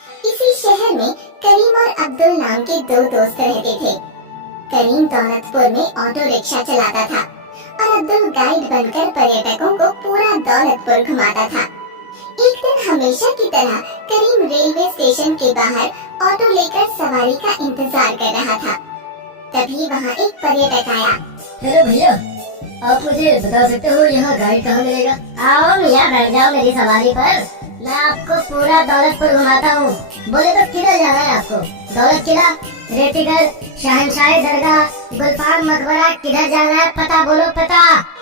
इसी शहर में करीम और अब्दुल नाम के दो दोस्त रहते थे। करीम दौलतपुर में ऑटो रिक्शा चलाता था और अब्दुल गाइड बनकर पर्यटकों को पूरा दौलतपुर घुमाता था। एक दिन हमेशा की तरह करीम रेलवे स्टेशन के बाहर ऑटो लेकर सवारी का इंतजार कर रहा था। तभी वहाँ एक पर्यटक आया। हेलो भैया, आप मुझे बता सकते हो यहाँ गाइड कहाँ मिलेगा? आओ मियाँ, बैठ जाओ मेरी सवारी पर। मैं आपको पूरा दौलतपुर घुमाता हूँ। बोले तो किधर जाना है आपको? दौलत किला, रेतीगढ़, शहनशाह दरगाह, गुलफाम मकबरा, किधर जाना है? पता बोलो, पता।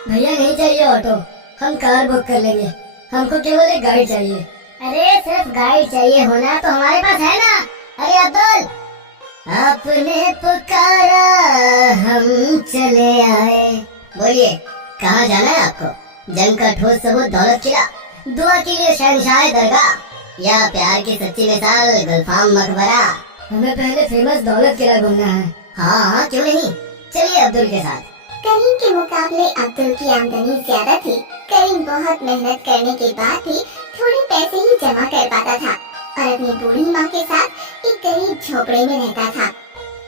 भैया नहीं चाहिए ऑटो, हम कार बुक कर लेंगे। हमको केवल एक गाइड चाहिए। अरे सिर्फ गाइड चाहिए होना तो हमारे पास है ना। अरे अब्दुल, आपने पुकारा हम चले आए। बोलिए कहाँ जाना है आपको? जंग का ठोस सबूत दौलत किला, दुआ के लिए शहनशाह दरगाह या प्यार की सच्ची मिसाल गुलफाम मकबरा? हमें पहले फेमस दौलत किला घूमना है। हाँ क्यों नहीं, चलिए अब्दुल के साथ। करीम के मुकाबले अब्दुल की आमदनी ज्यादा थी। करीम बहुत मेहनत करने के बाद भी थोड़े पैसे ही जमा कर पाता था और अपनी बूढ़ी माँ के साथ एक गरीब झोपड़े में रहता था।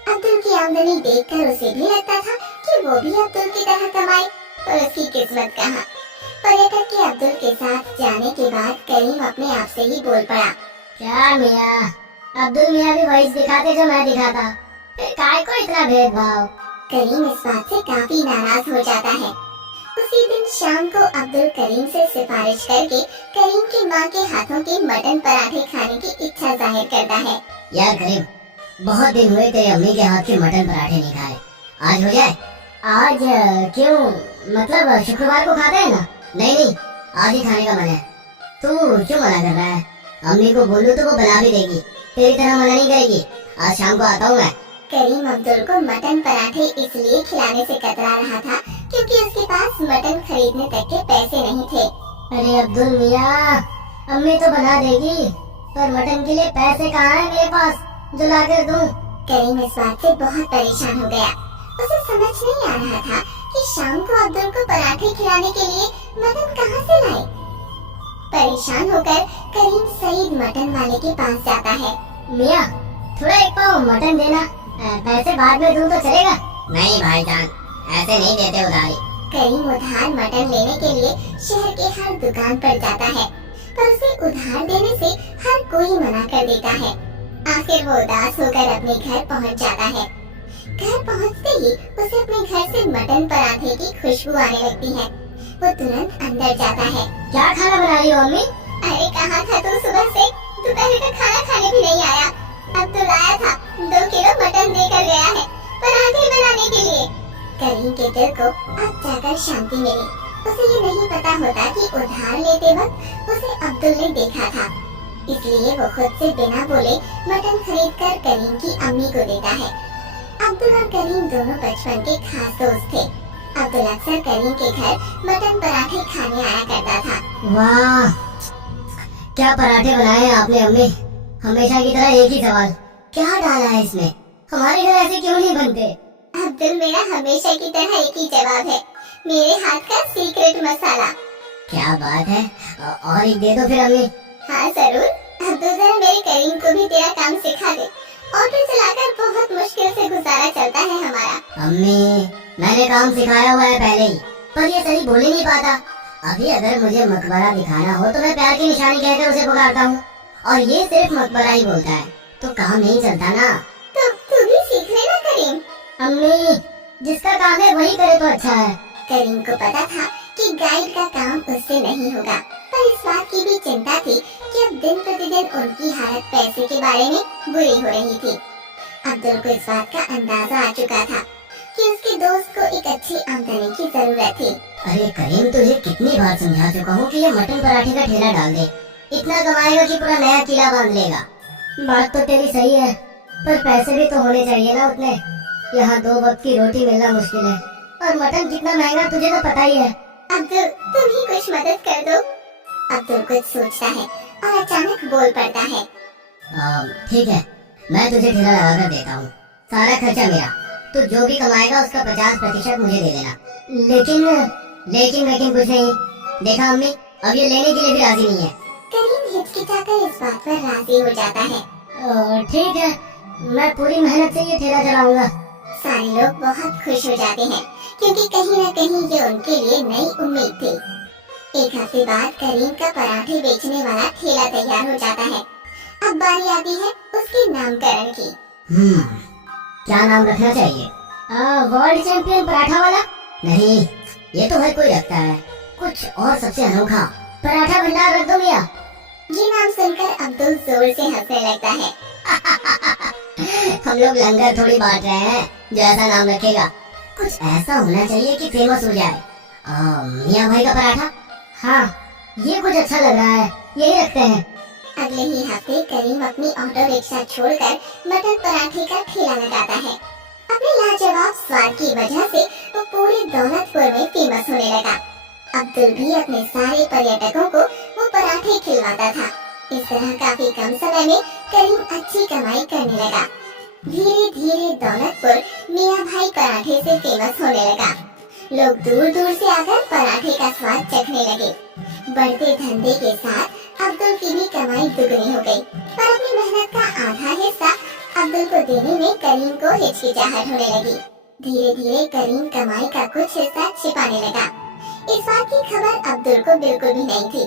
अब्दुल की आमदनी देखकर उसे भी लगता था कि वो भी अब्दुल की तरह कमाए, पर उसकी किस्मत कहाँ। पर्यटक के अब्दुल के साथ जाने के बाद करीम अपने आप से ही बोल पड़ा। क्या मियाँ, अब्दुल मियाँ भी वही दिखाते जो मैं दिखाता, फिर काय को इतना भेदभाव? करीम इस बात से काफी नाराज हो जाता है। उसी दिन शाम को अब्दुल करीम से सिफारिश करके करीम की माँ के हाथों के मटन पराठे खाने की इच्छा जाहिर करता है। यार करीम, बहुत दिन हुए तेरी अम्मी के हाथ के मटन पराठे नहीं खाए, आज हो जाए। आज क्यों, मतलब शुक्रवार को खाते हैं ना? नहीं, आज ही खाने का मन है। तू क्यों मना कर रहा है? अम्मी को बोलूं तो वो बना भी देगी, तेरी तरह मना नहीं करेगी। आज शाम को आता हूँ मैं। करीम अब्दुल को मटन पराठे इसलिए खिलाने से कतरा रहा था क्योंकि उसके पास मटन खरीदने तक के पैसे नहीं थे। अरे अब्दुल मियाँ, अम्मी तो बना देगी, पर मटन के लिए पैसे कहाँ हैं मेरे पास जो ला कर दूँ? करीम इस बात से बहुत परेशान हो गया। उसे समझ नहीं आ रहा था कि शाम को अब्दुल को पराठे खिलाने के लिए मटन कहाँ से लाए। परेशान होकर करीम सईद मटन वाले के पास जाता है। मियाँ, थोड़ा एक पाव मटन देना, पैसे बाद में दूँ तो चलेगा? नहीं भाईजान, ऐसे नहीं देते उधारी। करीम उधार मटन लेने के लिए शहर के हर दुकान पर जाता है, पर उसे उधार देने से हर कोई मना कर देता है। आखिर वो उदास होकर अपने घर पहुंच जाता है। घर पहुंचते ही उसे अपने घर से मटन पराठे की खुशबू आने लगती है। वो तुरंत अंदर जाता है। क्या खाना बना रही हो अम्मी? अरे कहाँ था तू सुबह से? दोपहर का खाना खाने भी नहीं आया। अब्दुल आया था, 2 किलो मटन देकर गया है पराठे बनाने के लिए। करीम के दिल को अब जाकर शांति मिली। उसे ये नहीं पता होता कि उधार लेते वक्त उसे अब्दुल ने देखा था, इसलिए वो खुद से बिना बोले मटन खरीदकर करीम की अम्मी को देता है। अब्दुल और करीम दोनों बचपन के खास दोस्त थे। अब्दुल अक्सर करीम के घर मटन पराठे खाने आया करता था। वाह, क्या पराठे बनाए हैं आपने अम्मी। हमेशा की तरह एक ही सवाल, क्या डाला है इसमें? हमारे घर ऐसे क्यों नहीं बनते? अब्दुल, मेरा हमेशा की तरह एक ही जवाब है, मेरे हाथ का सीक्रेट मसाला। क्या बात है, और एक दे दो फिर अम्मी। हाँ जरूर। अब्दुल, जरा मेरे करीम को भी तेरा काम सिखा दे। ऑटो चलाकर बहुत मुश्किल से गुजारा चलता है हमारा। अम्मी, मैंने काम सिखाया हुआ है पहले ही, पर ये सही बोल ही नहीं पाता। अभी अगर मुझे मकबरा दिखाना हो तो मैं प्यार की निशानी कहकर उसे पुकारता हूँ, और ये सिर्फ मकबरा ही बोलता है, तो काम नहीं चलता ना। तो तू भी सीख लेना करीम। अम्मी, जिसका काम है वही करे तो अच्छा है। करीम को पता था कि गाइड का काम उससे नहीं होगा, पर इस बात की भी चिंता थी कि अब दिन प्रतिदिन उनकी हालत पैसे के बारे में बुरी हो रही थी। अब्दुल को इस बात का अंदाजा आ चुका था कि उसके दोस्त को एक अच्छी आमदनी की जरूरत थी। अरे करीम, तुझे कितनी बार समझा चुका हूँ कि ये मटन पराठे का ठेला डाल दे, इतना कमाएगा कि पूरा नया किला बांध लेगा। बात तो तेरी सही है, पर पैसे भी तो होने चाहिए ना उतने। यहाँ 2 वक्त की रोटी मिलना मुश्किल है, और मटन कितना महंगा तुझे तो पता ही है। अब्दुल, तुम ही कुछ मदद कर दो। अब्दुल कुछ सोचता है और अचानक बोल पड़ता है। ठीक है, मैं तुझे ठेला लगा कर देता हूँ, सारा खर्चा मेरा, तो जो भी कमाएगा उसका 50% मुझे दे देना। लेकिन लेकिन कुछ नहीं। देखा अम्मी, अब ये लेने के लिए भी राजी नहीं है। करीम जाकर इस बात पर राजी हो जाता है। ठीक है, मैं पूरी मेहनत से ये ठेला चलाऊंगा। सारे लोग बहुत खुश हो जाते हैं क्योंकि कहीं न कहीं ये उनके लिए नई उम्मीद थी। एक हफ्ते बाद करीम का पराठे बेचने वाला ठेला तैयार हो जाता है। अब बारी आती है उसके नामकरण की। क्या नाम रखना चाहिए? वर्ल्ड चैंपियन पराठा वाला। नहीं, ये तो हर कोई रखता है, कुछ और सबसे अनोखा। पराठा भंडार रख दो मियां। ये नाम सुनकर अब्दुल जोर से हंसने लगता है। हम लोग लंगर थोड़ी बांट रहे हैं जो ऐसा नाम रखेगा। कुछ ऐसा होना चाहिए कि फेमस हो जाए। मियां भाई का पराठा। हाँ, ये कुछ अच्छा लग रहा है, यही रखते हैं। अगले ही हफ्ते करीम अपनी ऑटो रिक्शा छोड़कर मटन पराठे का ठेला लगाता है। अपने लाजवाब स्वाद की वजह से वो पूरे दौलतपुर में फेमस होने लगा। अब्दुल भी अपने सारे पर्यटकों को वो पराठे खिलवाता था। इस तरह काफी कम समय में करीम अच्छी कमाई करने लगा। धीरे धीरे दौलतपुर मियां भाई पराठे से फेमस होने लगा। लोग दूर दूर से आकर पराठे का स्वाद चखने लगे। बढ़ते धंधे के साथ अब्दुल की भी कमाई दुगनी हो गई, पर अपनी मेहनत का आधा हिस्सा अब्दुल को देने में करीम को हिचकिचाहट होने लगी। धीरे धीरे करीम कमाई का कुछ हिस्सा छिपाने लगा। इस बात की खबर अब्दुल को बिल्कुल भी नहीं थी।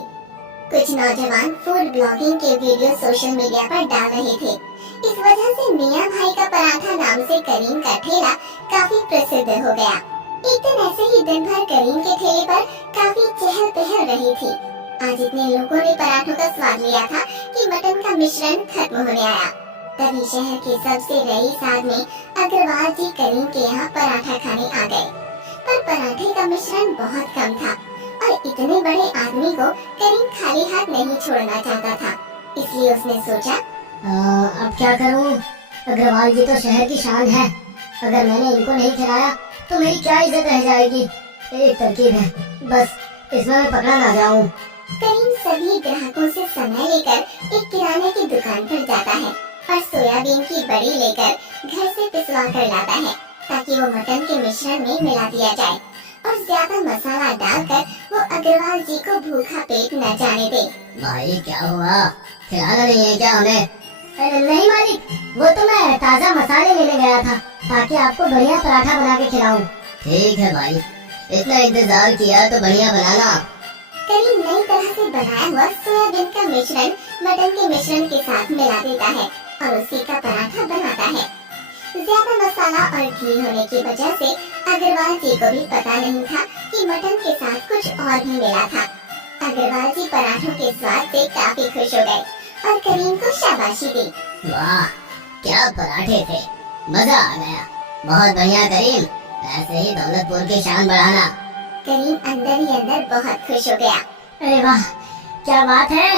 कुछ नौजवान फूड ब्लॉगिंग के वीडियो सोशल मीडिया पर डाल रहे थे। इस वजह से मियां भाई का पराठा नाम से करीम का ठेला काफी प्रसिद्ध हो गया। एक दिन ऐसे ही दिन भर करीम के ठेले पर काफी चहल पहल रही थी। आज इतने लोगों ने पराठों का स्वाद लिया था कि मटन का मिश्रण खत्म होने आया। तभी शहर के सबसे रईस आदमी अग्रवाल जी करीम के यहाँ पराठा खाने आ गए, पर पराठे का मिश्रण बहुत कम था और इतने बड़े आदमी को करीम खाली हाथ नहीं छोड़ना चाहता था। इसलिए उसने सोचा, अब क्या करूं? अग्रवाल जी तो शहर की शान है, अगर मैंने इनको नहीं खिलाया तो मेरी क्या इज्जत रह जाएगी। एक तरकीब है, बस इसमें मैं पकड़ा ना जाऊं। करीम सभी ग्राहकों से समय लेकर एक किराने की दुकान पर जाता है और सोयाबीन की बड़ी लेकर घर से पिसवा कर लाता है ताकि वो मटन के मिश्रण में मिला दिया जाए और ज्यादा मसाला डालकर वो अग्रवाल जी को भूखा पेट न जाने दे। भाई क्या हुआ, खिलाना नहीं है क्या हमें? नहीं मालिक, वो तो मैं ताजा मसाले लेने गया था ताकि आपको बढ़िया पराठा बना के खिलाऊं। ठीक है भाई, इतना इंतजार किया तो बढ़िया बनाना। करीम नई तरह से बनाया हुआ सोयाबीन का मिश्रण मटन के मिश्रण के साथ मिला देता है और उसी का पराठा बनाता है। ज्यादा मसाला और घी होने की वजह से अग्रवाल जी को भी पता नहीं था कि मटन के साथ कुछ और भी मिला था। अग्रवाल जी पराठों के स्वाद से काफी खुश हो गए और करीम को शाबाशी दी। वाह, क्या पराठे थे, मजा आ गया। बहुत बढ़िया करीम, ऐसे ही दौलतपुर की शान बढ़ाना। करीम अंदर ही अंदर बहुत खुश हो गया। अरे वाह, क्या बात है,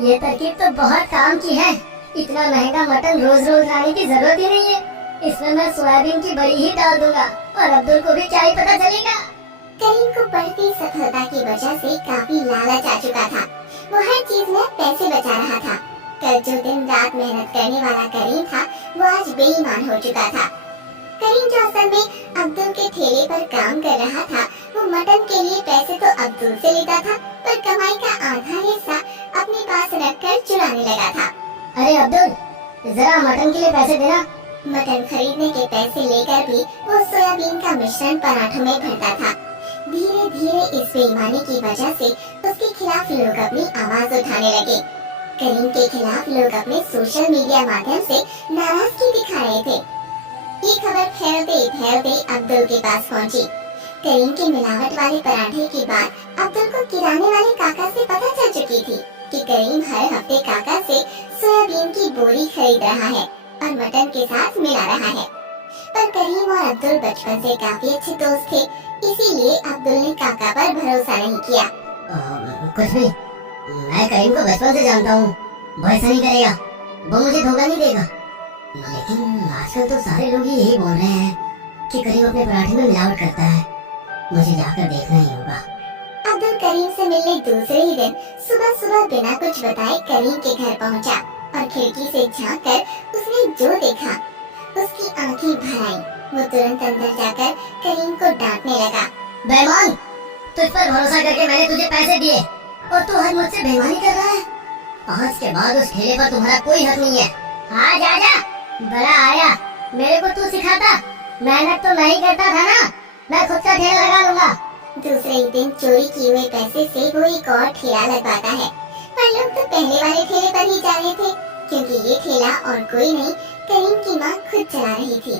ये तरकीब तो बहुत काम की है। इतना महंगा मटन रोज रोज लाने की जरूरत ही नहीं है। इसमें मैं सोयाबीन की बड़ी ही डाल दूंगा और अब्दुल को भी क्या ही पता चलेगा। करीम को बढ़ती सफलता की वजह से काफी लालच आ चुका था। वो हर चीज में पैसे बचा रहा था। कल जो दिन रात मेहनत करने वाला करीम था, वो आज बेईमान हो चुका था। करीम जो असल में अब्दुल के ठेले पर काम कर रहा था, वो मटन के लिए पैसे तो अब्दुल से लेता था, पर कमाई का आधा हिस्सा अपने पास रखकर चुराने लगा था। अरे अब्दुल, जरा मटन के लिए पैसे देना। मटन खरीदने के पैसे लेकर भी वो सोयाबीन का मिश्रण पराठों में भरता था। धीरे धीरे इस बेईमानी की वजह से उसके खिलाफ लोग अपनी आवाज उठाने लगे। करीम के खिलाफ लोग अपने सोशल मीडिया माध्यम से नाराजगी दिखा रहे थे। ये खबर फैलते अब्दुल के पास पहुंची। करीम के मिलावट वाले पराठे की बात अब्दुल को किराने वाले काका से पता चल चुकी थी कि करीम हर हफ्ते काका से सोयाबीन की बोरी खरीद रहा है और मटन के साथ मिला रहा है। पर करीम और अब्दुल बचपन से काफी अच्छे दोस्त थे, इसीलिए अब्दुल ने काका पर भरोसा नहीं किया। कुछ भी, मैं करीम को बचपन से जानता हूँ, वो ऐसा नहीं करेगा, वो मुझे धोखा नहीं देगा। लेकिन आजकल तो सारे लोग यही बोल रहे हैं कि करीम अपने पराठे में मिलावट करता है। मुझे जाकर देखना ही होगा। अब्दुल करीम से मिलने दूसरे ही दिन सुबह सुबह बिना कुछ बताए करीम के घर पहुंचा और खिड़की से झांककर उसने जो देखा उसकी आंखें भर आईं। वो तुरंत अंदर जाकर करीम को डांटने लगा। बेईमान, तुझ पर भरोसा करके मैंने तुझे पैसे दिए और तू आज मुझसे बेईमानी कर रहा है। आज के बाद उस ठेले पर तुम्हारा कोई हक नहीं है। हाँ जा जा, बड़ा आया, मेरे को तू सिखाता, मेहनत तो मैं ही करता था ना, मैं खुद का ठेला लगा लूंगा। दूसरे ही दिन चोरी किए हुए पैसे से वो एक और ठेला लगवाता है, पर लोग तो पहले वाले ठेले पर ही जा रहे थे, क्योंकि ये ठेला और कोई नहीं, करीम की माँ खुद चला रही थी।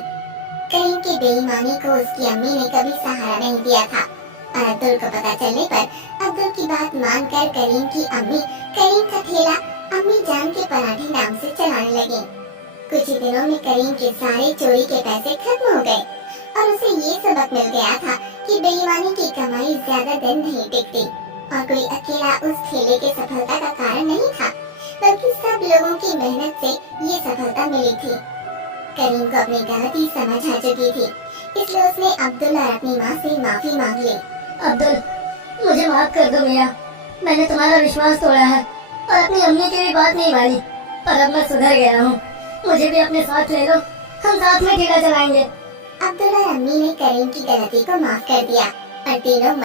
करीम की बेईमानी को उसकी अम्मी ने कभी सहारा नहीं दिया था, और अब्दुल को पता चलने पर अब्दुल की बात मानकर करीम की अम्मी करीम का ठेला अम्मी जान के पराठे नाम से चलाने लगी। कुछ ही दिनों में करीम के सारे चोरी के पैसे खत्म हो गए, और उसे ये सबक मिल गया था कि बेईमानी की कमाई ज्यादा दिन नहीं टिकती, और कोई अकेला उस ठेले के सफलता का कारण नहीं था, बल्कि सब लोगों की मेहनत से ये सफलता मिली थी। करीम को अपनी गलती समझ आ चुकी थी, इसलिए उसने अब्दुल और अपनी माँ से माफी मांग ली। अब्दुल, मुझे माफ कर दो मियाँ, मैंने तुम्हारा विश्वास तोड़ा है और अपनी अम्मी की भी बात नहीं मानी, पर अब मैं सुधर गया हूँ, मुझे भी अपने साथ ले लो, हम साथ में ठेला चलाएंगे। अब्दुल और अम्मी ने करीम की गलती को माफ कर दिया और तीनों